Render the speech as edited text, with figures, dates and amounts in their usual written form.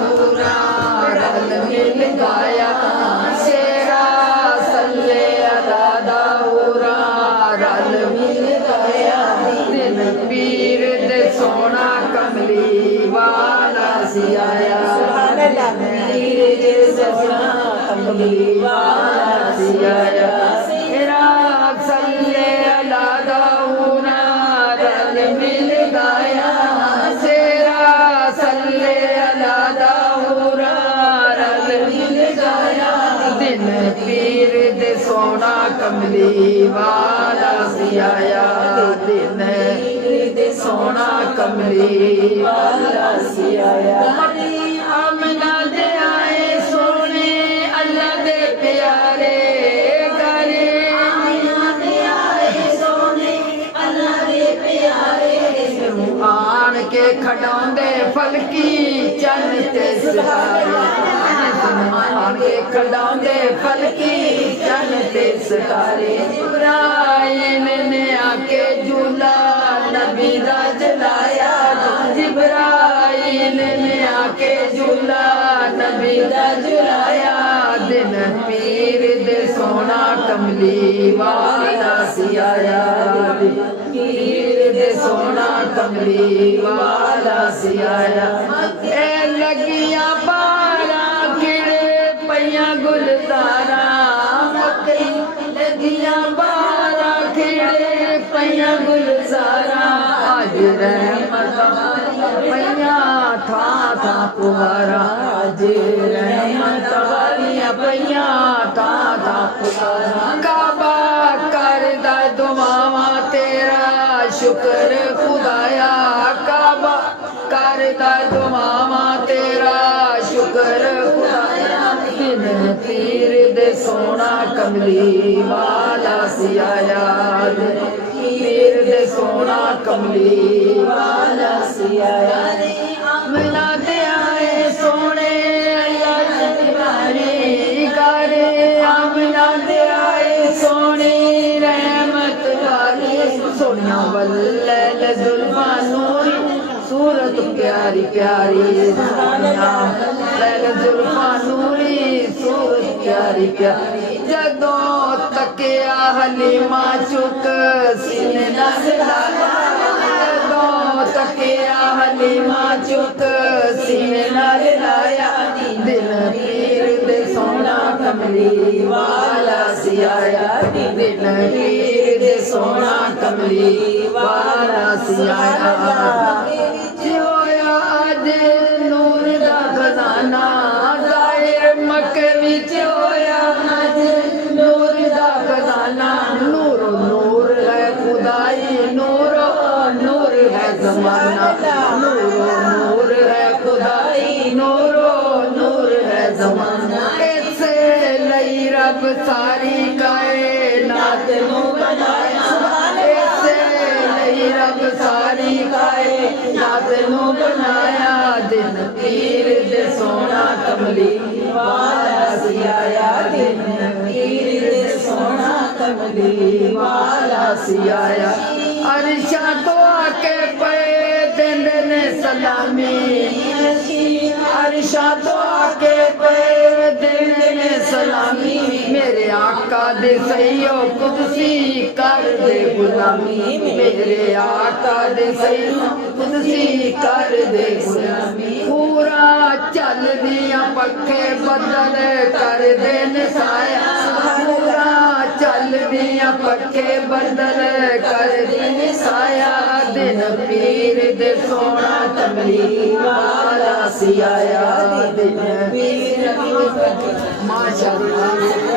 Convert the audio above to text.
हूरा रल मिल गाया शेरा सल्ले अला दाऊरा रल मिल गाया दिन पीर दे सोना कमली वाला सी आया पीर दे सोना कमली वाला सी आया शेरा सल्ले अला दाऊरा रल मिल गाया शेरा सल्ले अला दाऊरा रल मिल गाया दिन पीर दे सोना कमली वाला सी आया दिन पीर दे सोना कमली वाला सी आया आमना दे आए सोने अल्लाह दे प्यारे घरे आमना दे आए सोने अल्लाह दे प्यारे आन के खड़ाउंदे फलकी चन ते सितारे आन के खड़ाउंदे फलकी चन ते सितारे जिब्राइल ने आके झूला नबी दा जलाया जिब्राइल ने आके झूला नबी दा जलाया दिन पीर दे सोना कमली वाला सी आया पीर दे सोना कमली वाला सी आया ए लगिया बारा खिड़े पइया गुलजारा लगिया बारा खिड़े पइया गुलजारा आज रहमत पइया था पुकारा आज रहमत वालियां पइया था पुकारा काबा करदा दुआवां तेरा शुक्र खुदाया काबा करदा दुआवां तेरा शुक्र खुदाया दिन पीर दे सोना कमली वाला सी आया पीर दे सोना कमली वाला सी आया आमना दे आए सोने अल्लाह दीवानी करे आमना दे आए सोने रहमत वाली सोनिया वल्लैल जुल्फा नूरी सूरत प्यारी प्यारी सोनिया वल्लैल जुल्फा नूरी सूरत प्यारी प्यारी जदों तकिया हलीमा चुक सीने नाल लाया जदों तकिया हलीमा चुक सीने नाल लाया दिन पीर दे सोना कमली वाला सी आया दिन पीर दे सोना कमली वाला सी आया होया अज नूर दा खजाना जाहिर मक्के विच होया अज नूर दा खजाना नूरो नूर है खुदाई नूरो नूर है जमाना नूरो नूर है खुदाई नूरो नूर है जमाना ऐसे लई रब सारी कायनात नू बनाया ऐसे लई रब सारी कायनात नू बनाया दिन पीर दे सोना कमली वाला सी आया दिन पीर दे सोना कमली वाला सी आया अरशा तो आके पे देंदे ने सलामी अरशा तो आके पे देंदे ने सलामी मेरे आका दे सैयो कुदसी कर दे गुलामी मेरे आका दे सैयो कुदसी कर दे गुलामी पूरा चल दिया पखे बदल कर दे नसाया पूरा चल दिया पखे बदल कर दे नसाया दिन पीर दे सोना कमली वाला सी आया दिन पीर माशाअल्लाह